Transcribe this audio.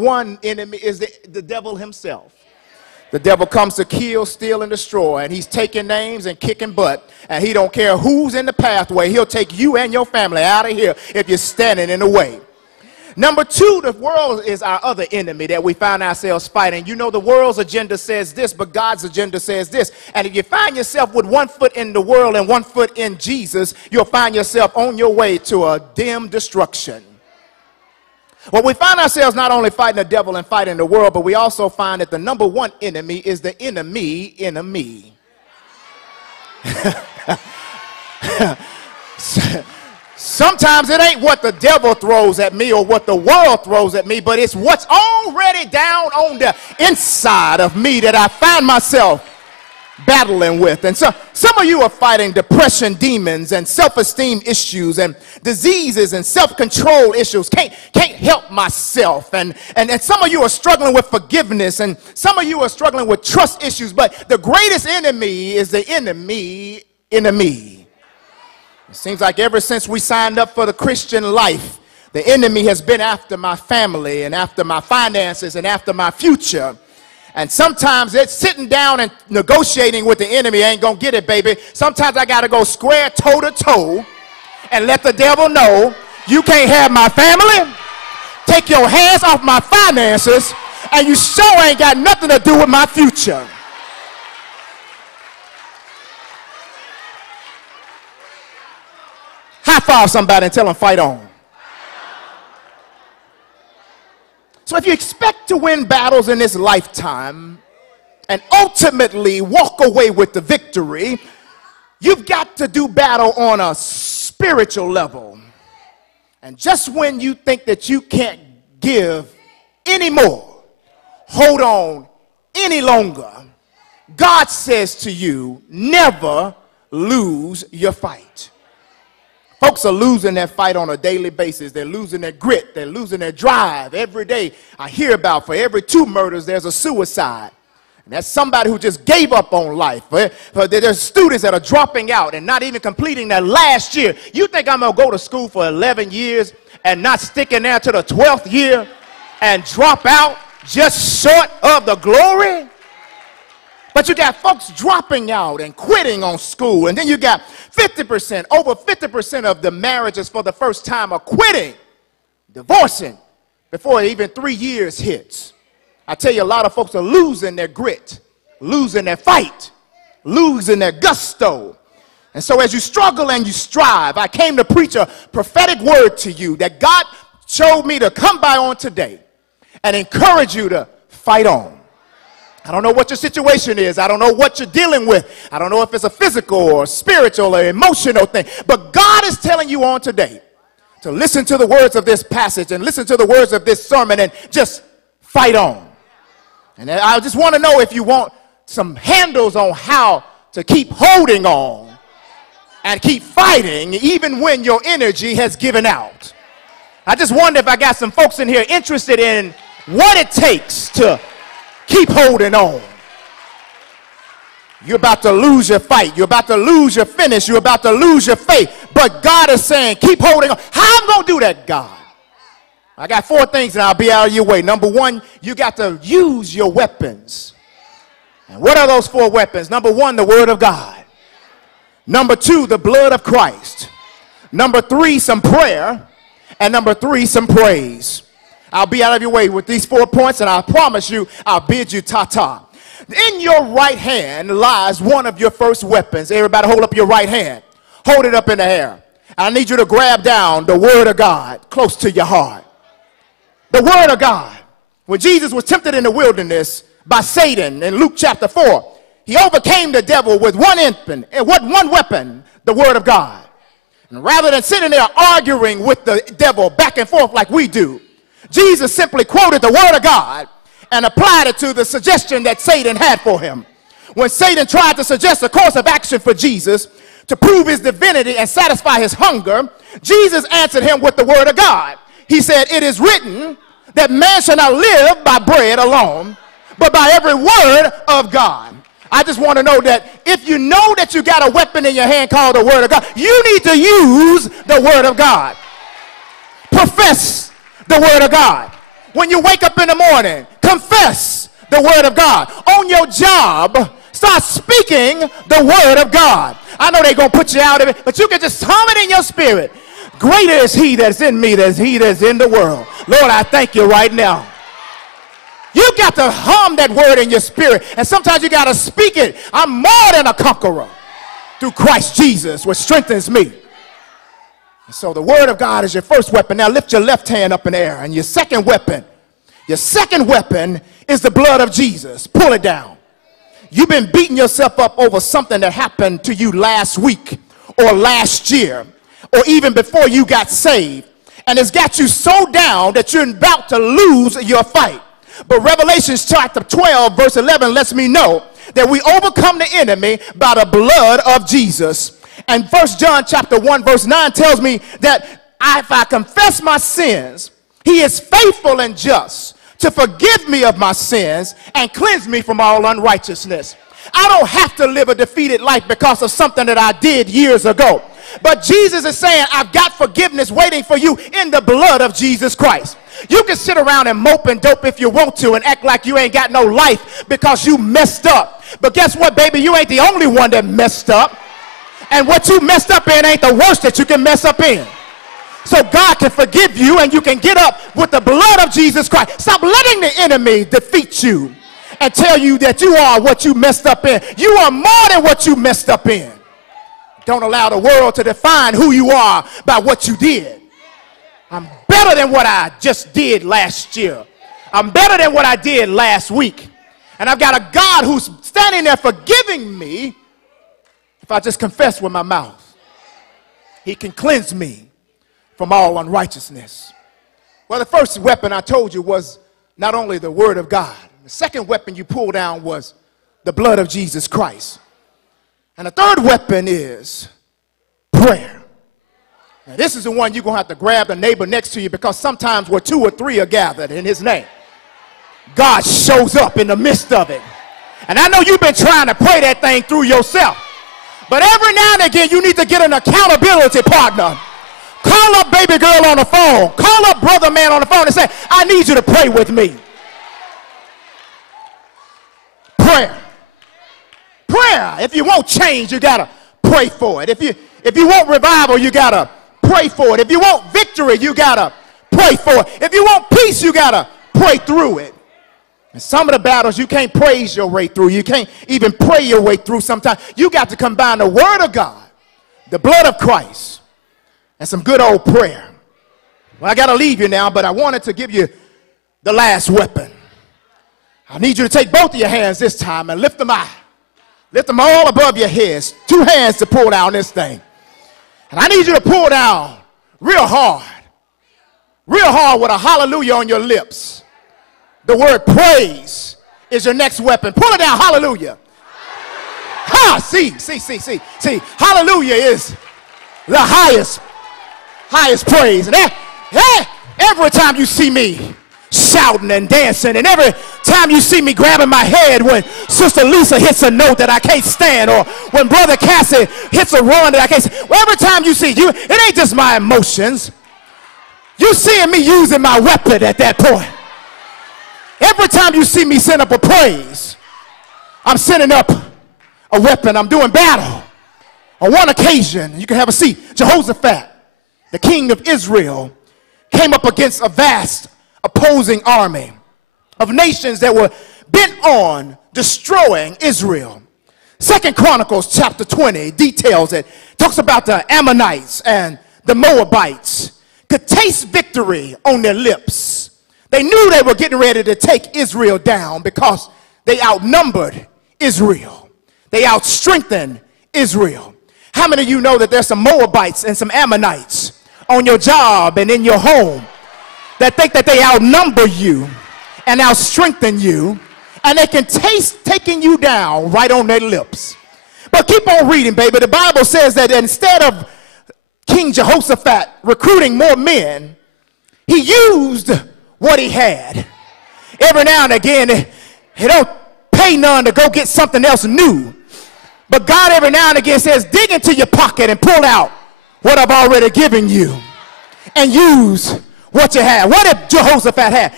One enemy is the devil himself. The devil comes to kill, steal, and destroy, and he's taking names and kicking butt, and he don't care who's in the pathway. He'll take you and your family out of here if you're standing in the way. Number two, the world is our other enemy that we find ourselves fighting. You know, the world's agenda says this, but God's agenda says this. And if you find yourself with one foot in the world and one foot in Jesus, you'll find yourself on your way to a dim destruction. Well, we find ourselves not only fighting the devil and fighting the world, but we also find that the number one enemy is the enemy in a me. Sometimes it ain't what the devil throws at me or what the world throws at me, but it's what's already down on the inside of me that I find myself battling with. And so some of you are fighting depression demons and self-esteem issues and diseases and self-control issues. Can't help myself. And some of you are struggling with forgiveness, and some of you are struggling with trust issues. But the greatest enemy is the enemy in a me. It seems like ever since we signed up for the Christian life, the enemy has been after my family and after my finances and after my future. And sometimes it's sitting down and negotiating with the enemy ain't gonna get it, baby. Sometimes I gotta go square toe to toe and let the devil know you can't have my family, take your hands off my finances, and you sure ain't got nothing to do with my future. High five somebody and tell them fight on. So if you expect to win battles in this lifetime and ultimately walk away with the victory, you've got to do battle on a spiritual level. And just when you think that you can't give anymore, hold on any longer, God says to you, never lose your fight. Folks are losing their fight on a daily basis. They're losing their grit. They're losing their drive. Every day I hear about for every 2 murders, there's a suicide. And that's somebody who just gave up on life. There's students that are dropping out and not even completing their last year. You think I'm going to go to school for 11 years and not stick in there to the 12th year and drop out just short of the glory? But you got folks dropping out and quitting on school. And then you got 50%, over 50% of the marriages for the first time are quitting, divorcing, before even 3 years hits. I tell you, a lot of folks are losing their grit, losing their fight, losing their gusto. And so as you struggle and you strive, I came to preach a prophetic word to you that God showed me to come by on today and encourage you to fight on. I don't know what your situation is. I don't know what you're dealing with. I don't know if it's a physical or spiritual or emotional thing. But God is telling you on today to listen to the words of this passage and listen to the words of this sermon and just fight on. And I just want to know if you want some handles on how to keep holding on and keep fighting even when your energy has given out. I just wonder if I got some folks in here interested in what it takes to keep holding on. You're about to lose your fight. You're about to lose your finish. You're about to lose your faith. But God is saying, keep holding on. How am I going to do that, God? I got 4 things and I'll be out of your way. Number 1, you got to use your weapons. And what are those 4 weapons? Number 1, the word of God. Number 2, the blood of Christ. Number 3, some prayer. And number 3, some praise. I'll be out of your way with these 4 points, and I promise you, I'll bid you ta-ta. In your right hand lies one of your first weapons. Everybody hold up your right hand. Hold it up in the air. I need you to grab down the word of God close to your heart. The word of God. When Jesus was tempted in the wilderness by Satan in Luke chapter 4, he overcame the devil with one weapon, the word of God. And rather than sitting there arguing with the devil back and forth like we do, Jesus simply quoted the word of God and applied it to the suggestion that Satan had for him. When Satan tried to suggest a course of action for Jesus to prove his divinity and satisfy his hunger, Jesus answered him with the word of God. He said, it is written that man shall not live by bread alone, but by every word of God. I just want to know that if you know that you got a weapon in your hand called the word of God, you need to use the word of God. Profess the word of God. When you wake up in the morning, confess the word of God. On your job, start speaking the word of God. I know they're going to put you out of it, but you can just hum it in your spirit. Greater is he that's in me than he that's in the world. Lord, I thank you right now. You got to hum that word in your spirit, and sometimes you got to speak it. I'm more than a conqueror through Christ Jesus, which strengthens me. And so the word of God is your first weapon. Now lift your left hand up in the air. And your second weapon is the blood of Jesus. Pull it down. You've been beating yourself up over something that happened to you last week or last year or even before you got saved. And it's got you so down that you're about to lose your fight. But Revelation chapter 12 verse 11 lets me know that we overcome the enemy by the blood of Jesus. And 1 John chapter 1 verse 9 tells me that if I confess my sins, he is faithful and just to forgive me of my sins and cleanse me from all unrighteousness. I don't have to live a defeated life because of something that I did years ago. But Jesus is saying, I've got forgiveness waiting for you in the blood of Jesus Christ. You can sit around and mope and dope if you want to and act like you ain't got no life because you messed up. But guess what, baby? You ain't the only one that messed up. And what you messed up in ain't the worst that you can mess up in. So God can forgive you and you can get up with the blood of Jesus Christ. Stop letting the enemy defeat you and tell you that you are what you messed up in. You are more than what you messed up in. Don't allow the world to define who you are by what you did. I'm better than what I just did last year. I'm better than what I did last week. And I've got a God who's standing there forgiving me if I just confess with my mouth. He can cleanse me from all unrighteousness. Well, the first weapon I told you was not only the word of God. The second weapon you pulled down was the blood of Jesus Christ. And the third weapon is prayer. Now, this is the one you're going to have to grab the neighbor next to you, because sometimes where two or three are gathered in his name, God shows up in the midst of it. And I know you've been trying to pray that thing through yourself. But every now and again, you need to get an accountability partner. Call up baby girl on the phone. Call up brother man on the phone and say, I need you to pray with me. Prayer. Prayer. If you want change, you got to pray for it. If you want revival, you got to pray for it. If you want victory, you got to pray for it. If you want peace, you got to pray through it. And some of the battles you can't praise your way through. You can't even pray your way through sometimes. You got to combine the word of God, the blood of Christ, and some good old prayer. Well, I got to leave you now, but I wanted to give you the last weapon. I need you to take both of your hands this time and lift them high. Lift them all above your heads. Two hands to pull down this thing. And I need you to pull down real hard with a hallelujah on your lips. The word praise is your next weapon. Pull it down, hallelujah. Ha, see. Hallelujah is the highest praise. And every time you see me shouting and dancing, and every time you see me grabbing my head when Sister Lisa hits a note that I can't stand, or when Brother Cassie hits a run that I can't stand, well, every time you see you, it ain't just my emotions. You seeing me using my weapon at that point. Every time you see me send up a praise, I'm sending up a weapon. I'm doing battle. On one occasion, you can have a seat, Jehoshaphat, the king of Israel, came up against a vast opposing army of nations that were bent on destroying Israel. 2 Chronicles chapter 20 details it. Talks about the Ammonites and the Moabites could taste victory on their lips. They knew they were getting ready to take Israel down because they outnumbered Israel. They outstrengthened Israel. How many of you know that there's some Moabites and some Ammonites on your job and in your home that think that they outnumber you and outstrengthen you, and they can taste taking you down right on their lips? But keep on reading, baby. The Bible says that instead of King Jehoshaphat recruiting more men, he used what he had. Every now and again, he don't pay none to go get something else new. But God every now and again says, dig into your pocket and pull out what I've already given you and use what you have. What did Jehoshaphat have?